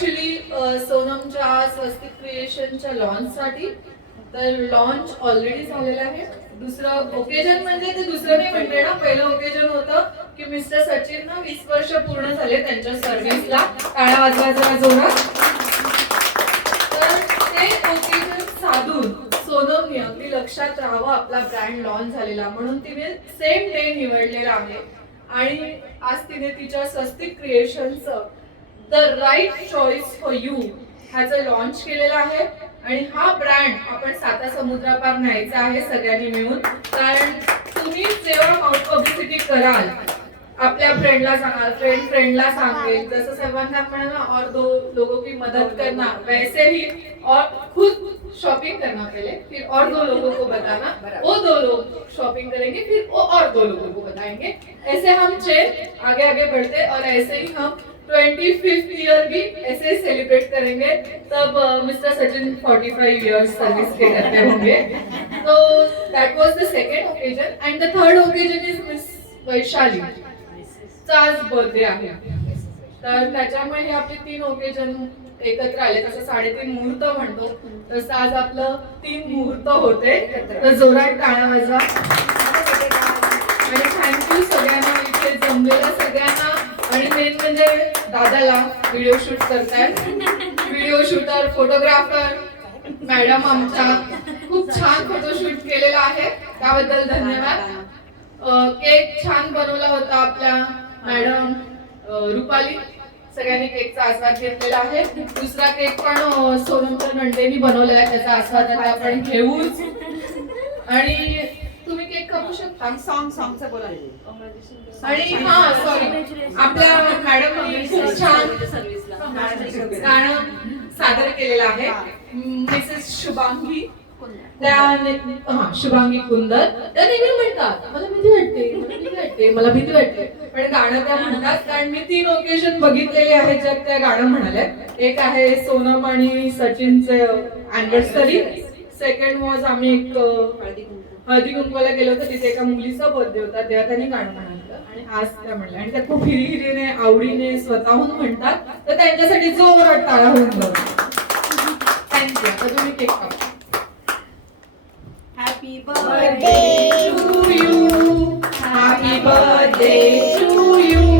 Actually सोनमच्या स्वस्तिक क्रिएशनच्या लॉन्चसाठी. तर launch already झालेलं आहे. दुसरं ओकेजन म्हणजे ते दुसरं नाही म्हणते ना, पहिलं ओकेजन होतं की मिस्टर सचिनना 20 वर्ष पूर्ण झाले त्यांच्या सर्व्हिसला. टाळ्या वाजवा जरा जोरात. तर ते ओकेजन साधून सोनमने अगदी लक्षात राहावं आपला ब्रँड लॉन्च झालेला म्हणून तिने सेम डे निवडलेला आहे. आणि आज तिने तिच्या स्वस्तिक क्रिएशनचं the right choice for you ह्याचं लॉन्च केलेलं आहे. आणि हा ब्रँड आपण 7 समुद्रापार न्यायचा आहे सगळ्यांनी मिळून. कारण तुम्ही जेव्हा माउथ पब्लिसिटी कराल, आपल्या फ्रेंडला सांगाल, फ्रेंडला सांगेल, जसं सर्वांना म्हणाला और दो लोगों की मदद करना, वैसे ही और खुद शॉपिंग करना पहले, फिर और 2 लोगों को बताना, वो 2 लोग शॉपिंग करेंगे, फिर वो और 2 लोगों को बताएंगे. ऐसे हम चेन आगे आगे बढ़ते और ऐसे ही हम 25th ईयर भी ऐसे सेलिब्रेट करेंगे. तब मिस्टर सचिन 45 इयर्स सर्विस के करते होंगे. तो दैट वाज the second occasion. End the third occasion is miss Vaishali चाच बर्थडे आहे. तर त्याच्यामुळे हे आपले 3 ओकेजन एकत्र आले. तसं 3.5 मुहूर्त म्हणतो, तसं आज आपलं 3 मुहूर्त होते. तर जोरात टाळ्या वाजवा. आणि थँक्यू सगळ्यांना इथे जमलेल्या सगळ्यांना. आणि मेन म्हणजे दादाला, व्हिडिओ शूट करतायत, व्हिडिओ शूटर, फोटोग्राफर मॅडम आमच्या खूप छान फोटोशूट केलेला आहे, त्याबद्दल धन्यवाद. केक छान बनवला होता आपल्या मॅडम रुपाली, सगळ्यांनी केकचा आस्वाद घेतलेला आहे. दुसरा केक पण सोनमच्या नंदेनी बनवलेला आहे, त्याचा आस्वाद आता आपण घेऊच. आणि तुम्ही केक कापू शकता. सॉंगचं बोला. आणि हा सॉरी, आपल्या मॅडम खूप छान गाणं सादर केलेलं आहे. मिसेस शुभांगी, शुभांगी कुंदर. त्या नेहमी म्हणतात मला भीती वाटते, पण गाणं त्या म्हणतात. कारण मी 3 ओकेजन बघितलेले आहेत ज्यात त्या गाणं म्हणाले. एक आहे सोनम आणि सचिनचे अॅनिव्हर्सरी. सेकंड वॉज आम्ही एक हळदी कुंकवाला गेलो होतो, तिथे एका मुलीचा बर्थडे होता, तेव्हा त्यांनी गाणं म्हणालं. आणि आज त्या म्हणल्या आणि त्या खूप हिरीने आवडीने स्वतःहून म्हणतात. तर त्यांच्यासाठी जोरात टाळ्या होऊन जाऊ. थँक्यू. आता तुम्ही केक कापा. Happy birthday to you, happy birthday to you.